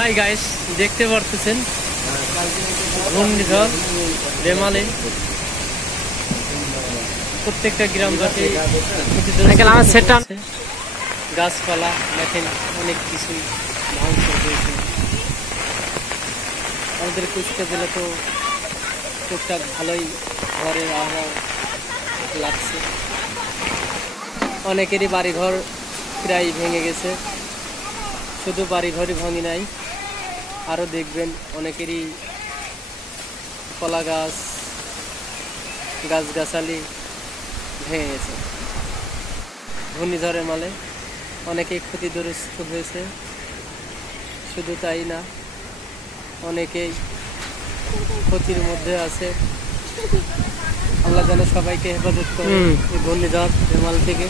Hi guys, দেখতে পারতেছেন ঘূর্ণিঝড় রেমালে প্রত্যেকটা গ্রামবাসী গাছপালা দেখেন অনেক কিছুই ভাঙচুর হয়েছে। আমাদের কুষ্টিয়া জেলা তো টুকটাক ভালোই ঘরের আবহাওয়া লাগছে। অনেকেরই বাড়িঘর প্রায় ভেঙে গেছে, শুধু বাড়িঘরই ভাঙি নাই, আরও দেখবেন অনেকেরই কলা গাছ গাছগাছালি ভেঙে গেছে। ঘূর্ণিঝড়ের মালে অনেকেই ক্ষতিগ্রস্ত হয়েছে, শুধু তাই না অনেকেই ক্ষতির মধ্যে আছে। আল্লাহ যেন সবাইকে হেফাজত করে এই ঘূর্ণিঝড় রেমাল থেকে।